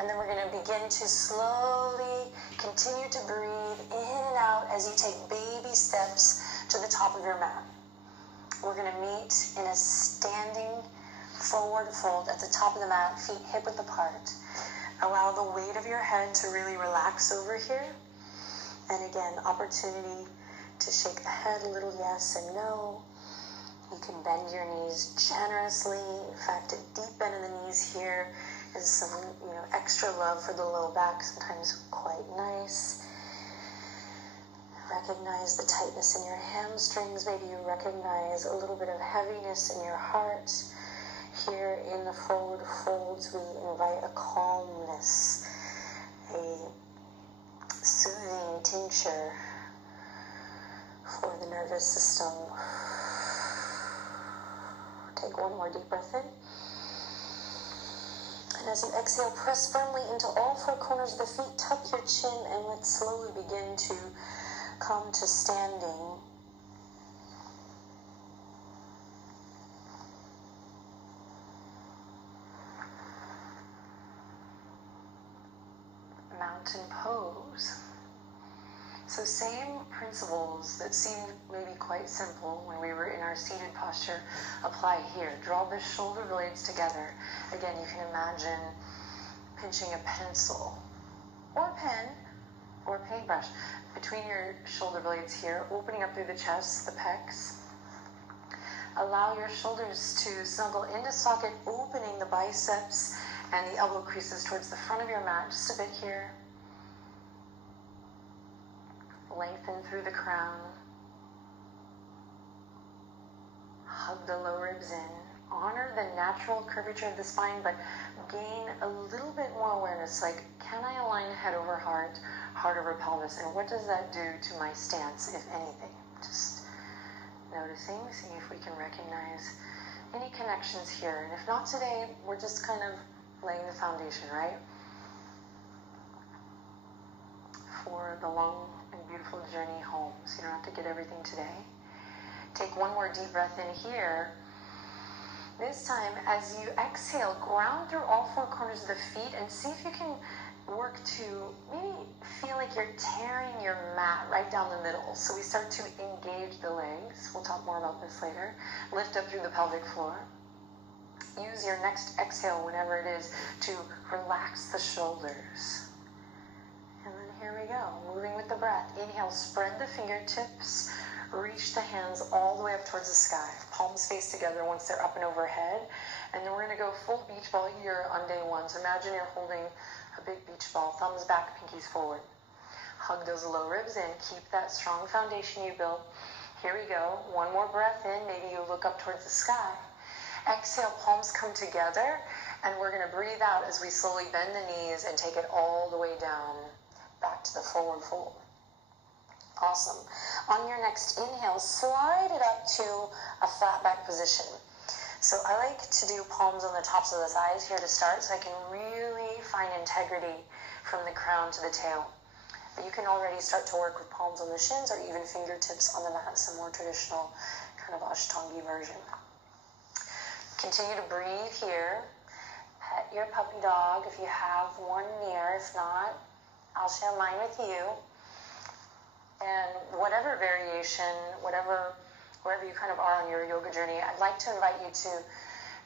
And then we're going to begin to slowly continue to breathe in and out as you take baby steps to the top of your mat. We're going to meet in a standing forward fold at the top of the mat, feet hip-width apart. Allow the weight of your head to really relax over here. And again, opportunity to shake the head a little yes and no. You can bend your knees generously. In fact, a deep bend in the knees here is some, extra love for the low back, sometimes quite nice. Recognize the tightness in your hamstrings. Maybe you recognize a little bit of heaviness in your heart. Here in the forward folds, we invite a calmness, a soothing tincture for the nervous system. Take one more deep breath in. And as you exhale, press firmly into all four corners of the feet, tuck your chin, and let's slowly begin to come to standing. Mountain pose. So same principles that seemed maybe quite simple when we were in our seated posture apply here. Draw the shoulder blades together. Again, you can imagine pinching a pencil or pen or paintbrush between your shoulder blades here, opening up through the chest, the pecs. Allow your shoulders to snuggle into socket, opening the biceps and the elbow creases towards the front of your mat, just a bit here. Lengthen through the crown. Hug the low ribs in. Honor the natural curvature of the spine, but gain a little bit more awareness, like, can I align head over heart, heart over pelvis, and what does that do to my stance, if anything? Just noticing, seeing if we can recognize any connections here. And if not today, we're just kind of laying the foundation, right? For the long and beautiful journey home. So you don't have to get everything today. Take one more deep breath in here. This time, as you exhale, ground through all four corners of the feet and see if you can work to maybe feel like you're tearing your mat right down the middle. So we start to engage the legs. We'll talk more about this later. Lift up through the pelvic floor. Use your next exhale, whenever it is, to relax the shoulders. And then here we go, moving with the breath. Inhale, spread the fingertips, reach the hands all the way up towards the sky. Palms face together once they're up and overhead. And then we're going to go full beach ball here on day one. So imagine you're holding a big beach ball, thumbs back, pinkies forward. Hug those low ribs in. Keep that strong foundation you built. Here we go. One more breath in. Maybe you look up towards the sky. Exhale, palms come together, and we're going to breathe out as we slowly bend the knees and take it all the way down, back to the forward fold. Awesome. On your next inhale, slide it up to a flat back position. So I like to do palms on the tops of the thighs here to start, so I can really find integrity from the crown to the tail. But you can already start to work with palms on the shins or even fingertips on the mat, some more traditional kind of Ashtangi version. Continue to breathe here. Pet your puppy dog if you have one near. If not, I'll share mine with you. And whatever variation, wherever you kind of are on your yoga journey, I'd like to invite you to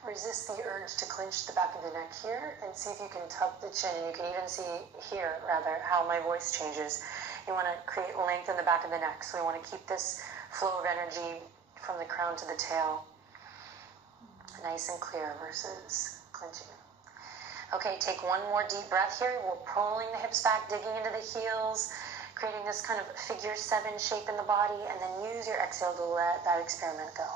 resist the urge to clench the back of the neck here and see if you can tuck the chin. And you can even see here, rather, how my voice changes. You want to create length in the back of the neck. So we want to keep this flow of energy from the crown to the tail nice and clear versus clenching. Okay, take one more deep breath here. We're pulling the hips back, digging into the heels, creating this kind of figure 7 shape in the body, and then use your exhale to let that experiment go.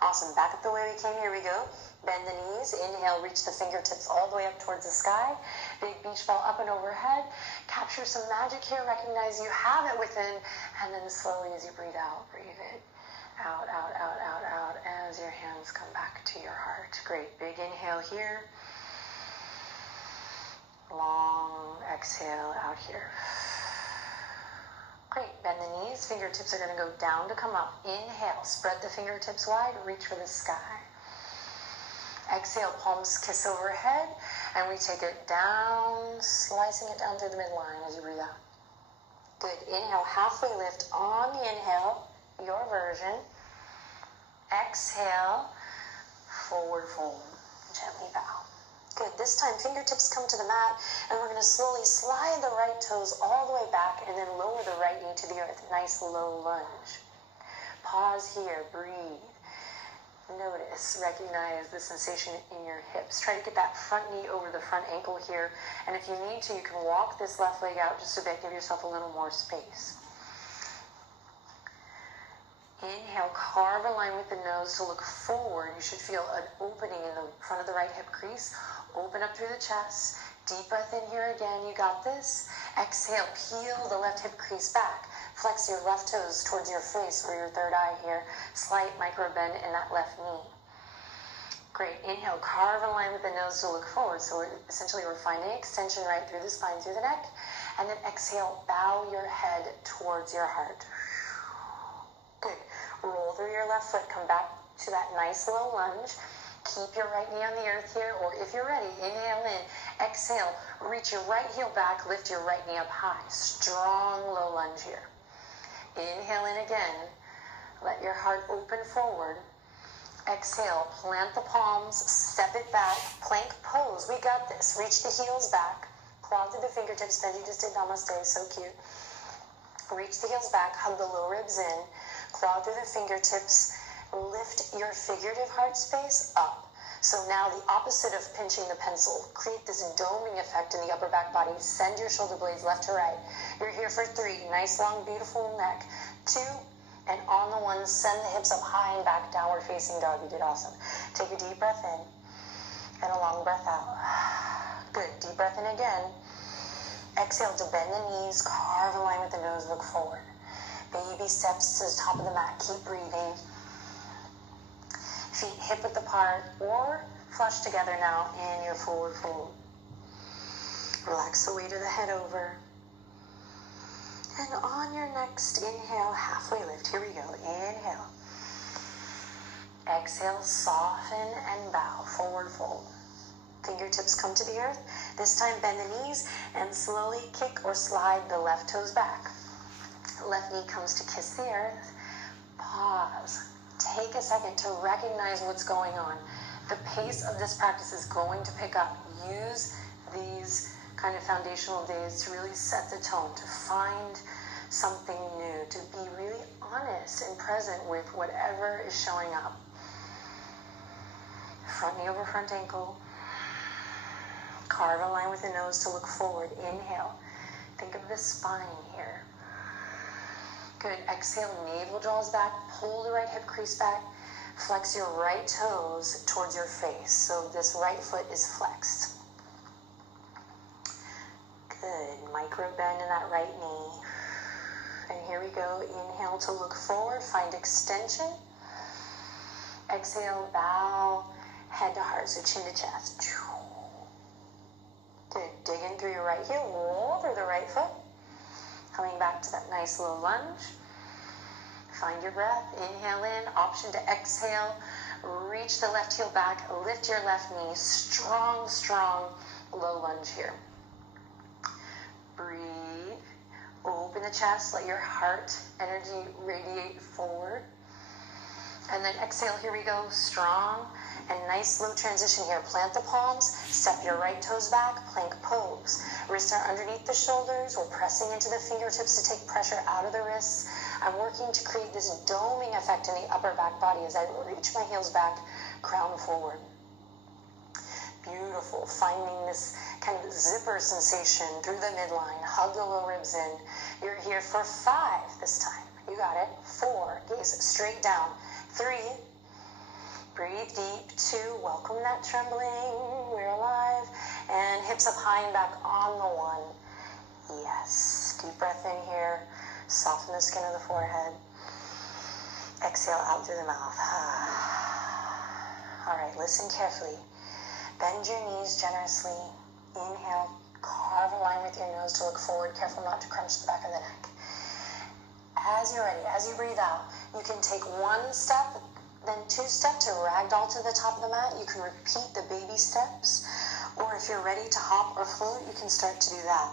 Awesome. Back up the way we came. Here we go. Bend the knees. Inhale, reach the fingertips all the way up towards the sky. Big beach ball up and overhead. Capture some magic here. Recognize you have it within, and then slowly as you breathe out, breathe it out, out, out, out, out, as your hands come back to your heart. Great. Big inhale here. Long exhale out here. Great. Bend the knees. Fingertips are going to go down to come up. Inhale. Spread the fingertips wide. Reach for the sky. Exhale, palms kiss overhead, and we take it down, slicing it down through the midline as you breathe out. Good. Inhale, halfway lift on the inhale, your version. Exhale, forward fold. Gently bow. Good. This time, fingertips come to the mat, and we're going to slowly slide the right toes all the way back and then lower the right knee to the earth. Nice low lunge. Pause here. Breathe. Notice, recognize the sensation in your hips. Try to get that front knee over the front ankle here. And if you need to, you can walk this left leg out just a bit. Give yourself a little more space. Inhale, carve a line with the nose to look forward. You should feel an opening in the front of the right hip crease. Open up through the chest. Deep breath in here again. You got this. Exhale, peel the left hip crease back. Flex your left toes towards your face or your third eye here. Slight micro bend in that left knee. Great. Inhale, carve a line with the nose to look forward. So essentially we're finding extension right through the spine, through the neck. And then exhale, bow your head towards your heart. Good. Roll through your left foot. Come back to that nice low lunge. Keep your right knee on the earth here, or if you're ready, inhale in, exhale, reach your right heel back, lift your right knee up high. Strong low lunge here. Inhale in again. Let your heart open forward. Exhale, plant the palms, step it back, plank pose. We got this. Reach the heels back, claw through the fingertips. Benji just did namaste, so cute. Reach the heels back, hug the low ribs in, claw through the fingertips, lift your figurative heart space up. So now the opposite of pinching the pencil, create this doming effect in the upper back body. Send your shoulder blades left to right. You're here for 3. Nice, long, beautiful neck. 2, and on the 1, send the hips up high and back, downward facing dog. You did awesome. Take a deep breath in and a long breath out. Good. Deep breath in again. Exhale to bend the knees, carve a line with the nose, look forward. Baby steps to the top of the mat. Keep breathing. Feet hip width apart or flush together now in your forward fold. Relax the weight of the head over. And on your next inhale, halfway lift. Here we go. Inhale. Exhale, soften and bow. Forward fold. Fingertips come to the earth. This time bend the knees and slowly kick or slide the left toes back. Left knee comes to kiss the earth. Pause. Take a second to recognize what's going on. The pace of this practice is going to pick up. Use these kind of foundational days to really set the tone, to find something new, to be really honest and present with whatever is showing up. Front knee over front ankle. Carve a line with the nose to look forward. Inhale. Think of the spine here. Good. Exhale, navel draws back. Pull the right hip crease back. Flex your right toes towards your face. So this right foot is flexed. Good. Micro bend in that right knee. And here we go. Inhale to look forward. Find extension. Exhale, bow, head to heart. So chin to chest. Good. Dig in through your right heel. Roll through the right foot. Coming back to that nice low lunge. Find your breath. Inhale in. Option to exhale. Reach the left heel back. Lift your left knee. Strong, strong low lunge here. Breathe. Open the chest. Let your heart energy radiate forward. And then exhale. Here we go. Strong and nice slow transition here. Plant the palms. Step your right toes back. Plank pose. Wrists are underneath the shoulders. We're pressing into the fingertips to take pressure out of the wrists. I'm working to create this doming effect in the upper back body as I reach my heels back, crown forward. Beautiful. Finding this kind of zipper sensation through the midline. Hug the low ribs in. You're here for 5 this time. You got it. 4. Gaze straight down. 3. Breathe deep. 2. Welcome that trembling. We're alive. And hips up high and back on the 1. Yes. Deep breath in here. Soften the skin of the forehead. Exhale out through the mouth. All right, listen carefully. Bend your knees generously. Inhale. Carve a line with your nose to look forward. Careful not to crunch the back of the neck. As you're ready, as you breathe out, you can take one step Then two-step to ragdoll to the top of the mat. You can repeat the baby steps, or if you're ready to hop or float, you can start to do that.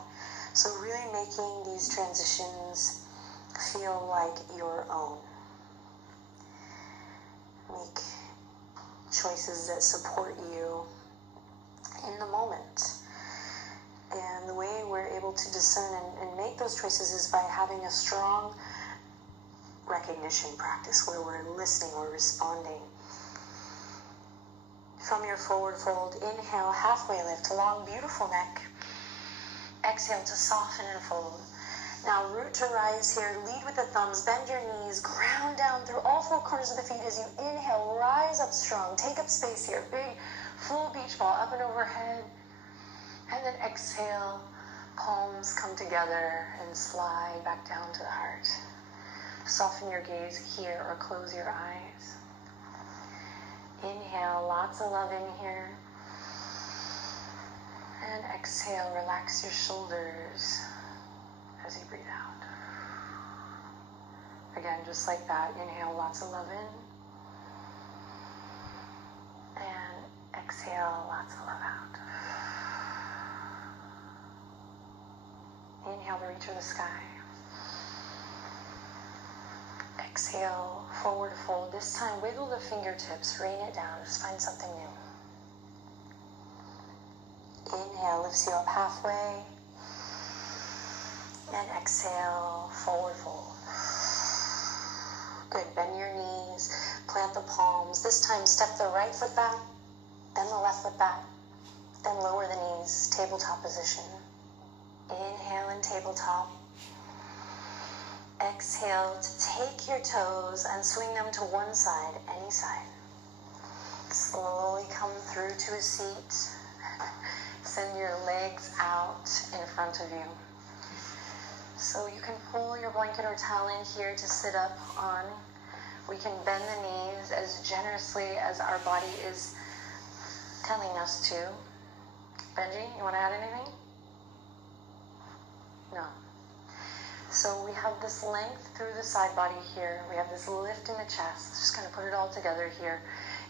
So really making these transitions feel like your own. Make choices that support you in the moment. And the way we're able to discern and make those choices is by having a strong recognition practice where we're listening, we're responding. From your forward fold, inhale, halfway lift, long, beautiful neck. Exhale to soften and fold. Now root to rise here, lead with the thumbs, bend your knees, ground down through all four corners of the feet as you inhale, rise up strong, take up space here, big full beach ball up and overhead. And then exhale, palms come together and slide back down to the heart. Soften your gaze here or close your eyes. Inhale, lots of love in here. And exhale, relax your shoulders as you breathe out. Again, just like that, inhale, lots of love in. And exhale, lots of love out. Inhale to reach for the sky. Exhale, forward fold. This time, wiggle the fingertips, rain it down. Just find something new. Inhale lifts you up halfway. And exhale, forward fold. Good. Bend your knees, plant the palms. This time, step the right foot back, then the left foot back, then lower the knees, tabletop position. Inhale in tabletop. Exhale to take your toes and swing them to one side, any side. Slowly come through to a seat. Send your legs out in front of you. So you can pull your blanket or towel in here to sit up on. We can bend the knees as generously as our body is telling us to. Benji, you want to add anything? No. So we have this length through the side body here. We have this lift in the chest. Just kind of put it all together here.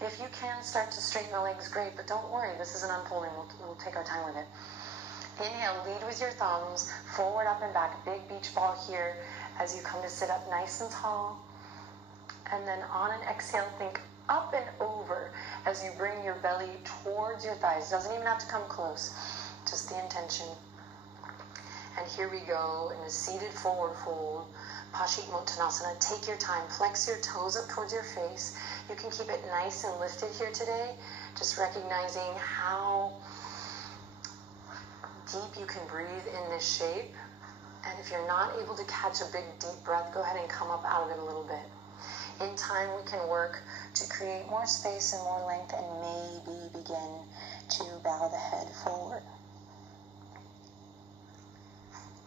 If you can start to straighten the legs, great, but don't worry. This is an unfolding. We'll take our time with it. Inhale, lead with your thumbs, forward, up, and back. Big beach ball here as you come to sit up nice and tall. And then on an exhale, think up and over as you bring your belly towards your thighs. Doesn't even have to come close, just the intention. And here we go in a seated forward fold, Paschimottanasana. Take your time, flex your toes up towards your face. You can keep it nice and lifted here today, just recognizing how deep you can breathe in this shape. And if you're not able to catch a big deep breath, go ahead and come up out of it a little bit. In time, we can work to create more space and more length and maybe begin to bow the head forward.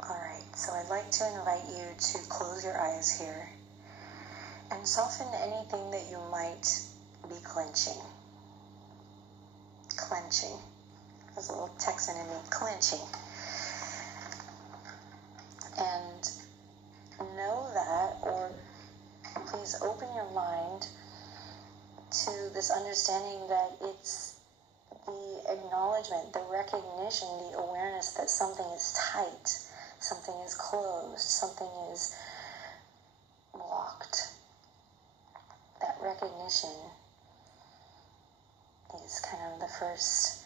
All right, so I'd like to invite you to close your eyes here and soften anything that you might be clenching. Clenching. There's a little Texan in me. Clenching. And know that, or please open your mind to this understanding that it's the acknowledgement, the recognition, the awareness that something is tight, something is closed, something is blocked. That recognition is kind of the first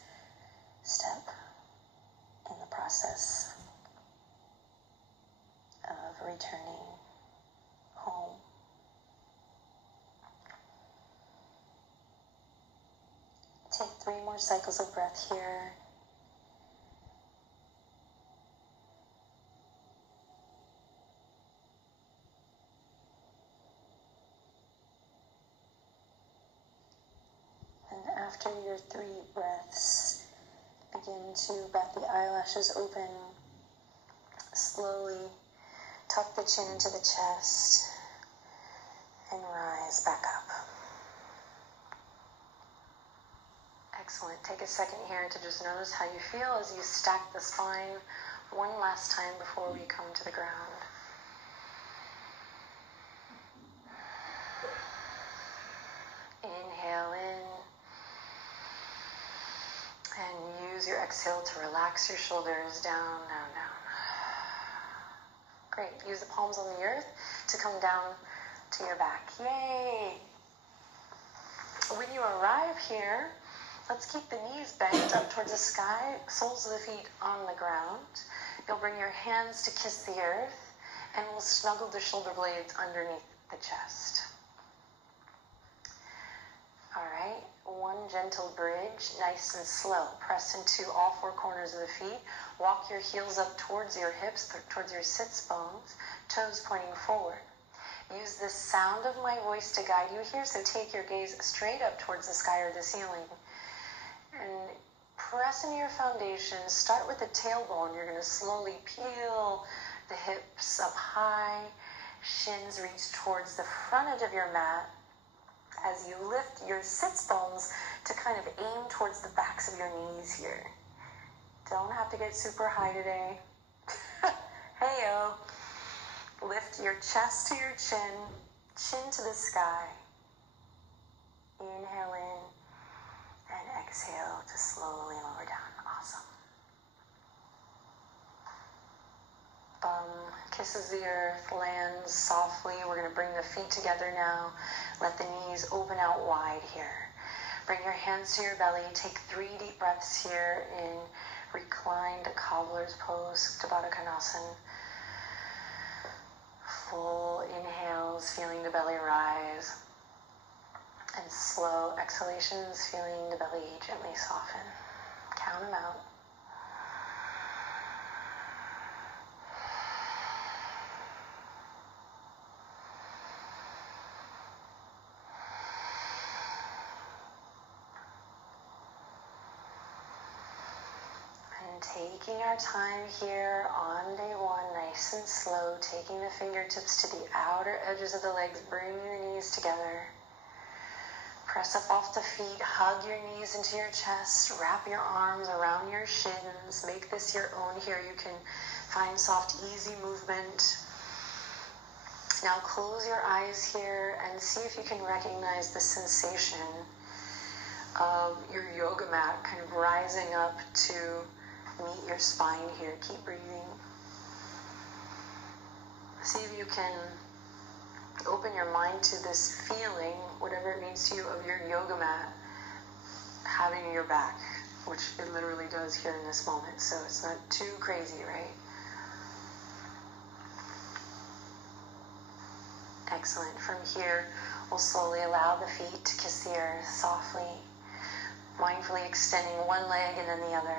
step in the process of returning home. Take 3 more cycles of breath here. And after your 3 breaths, begin to bat the eyelashes open. Slowly tuck the chin into the chest and rise back up. Excellent. Take a second here to just notice how you feel as you stack the spine one last time before we come to the ground. relax your shoulders down, down, down. Great. Use the palms on the earth to come down to your back. Yay! When you arrive here, let's keep the knees bent up towards the sky, soles of the feet on the ground. You'll bring your hands to kiss the earth, and we'll snuggle the shoulder blades underneath the chest. All right, one gentle bridge, nice and slow. Press into all four corners of the feet. Walk your heels up towards your hips, towards your sits bones, toes pointing forward. Use the sound of my voice to guide you here, so take your gaze straight up towards the sky or the ceiling. And press into your foundation. Start with the tailbone. You're going to slowly peel the hips up high. Shins reach towards the front edge of your mat as you lift your sits bones to kind of aim towards the backs of your knees here. Don't have to get super high today. Hey-o. Lift your chest to your chin, chin to the sky. Inhale in and exhale to slowly lower down. Awesome. Bum kisses the earth, lands softly. We're going to bring the feet together now. Let the knees open out wide here. Bring your hands to your belly. Take 3 deep breaths here in reclined cobbler's pose, Supta Baddha Konasana. Full inhales, feeling the belly rise. And slow exhalations, feeling the belly gently soften. Count them out. Taking our time here on day one, nice and slow, taking the fingertips to the outer edges of the legs, bring your knees together. Press up off the feet, hug your knees into your chest, wrap your arms around your shins. Make this your own here. You can find soft, easy movement. Now close your eyes here and see if you can recognize the sensation of your yoga mat kind of rising up to meet your spine here. Keep breathing. See if you can open your mind to this feeling, whatever it means to you, of your yoga mat having your back, which it literally does here in this moment. So it's not too crazy, right? Excellent. From here, we'll slowly allow the feet to kiss the earth softly, mindfully extending one leg and then the other.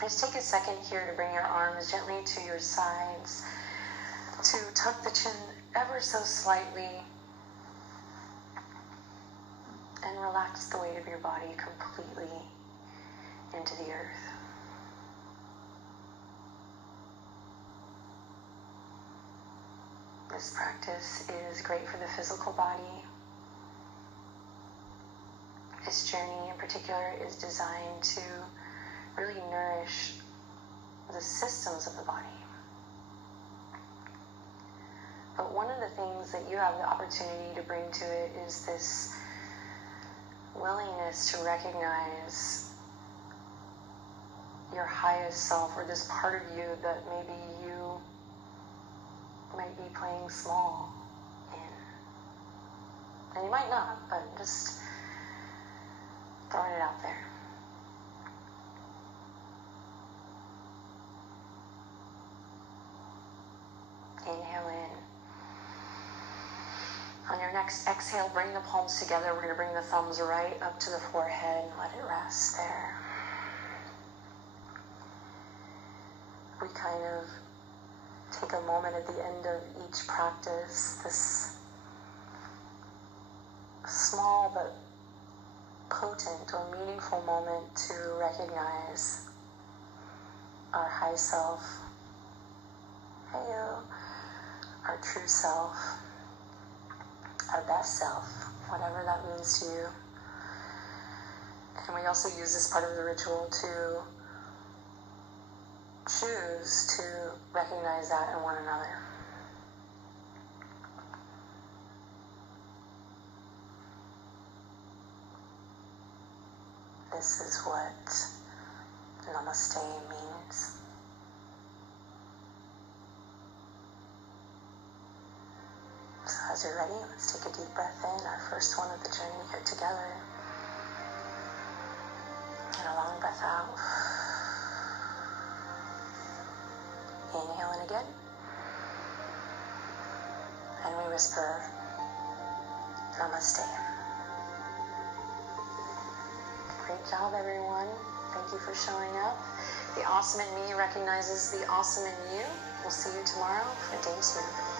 Just take a second here to bring your arms gently to your sides, to tuck the chin ever so slightly, and relax the weight of your body completely into the earth. This practice is great for the physical body. This journey in particular is designed to really nourish the systems of the body. But one of the things that you have the opportunity to bring to it is this willingness to recognize your highest self, or this part of you that maybe you might be playing small in. And you might not, but just throwing it out there. Inhale in. On your next exhale, bring the palms together. We're going to bring the thumbs right up to the forehead and let it rest there. We kind of take a moment at the end of each practice, this small but potent or meaningful moment to recognize our high self, heyo, our true self, our best self, whatever that means to you. And we also use this part of the ritual to choose to recognize that in one another. This is what Namaste means. So as you're ready, let's take a deep breath in, our first one of the journey here together. And a long breath out. Inhale in again. And we whisper, Namaste. Great job, everyone. Thank you for showing up. The awesome in me recognizes the awesome in you. We'll see you tomorrow for day 2.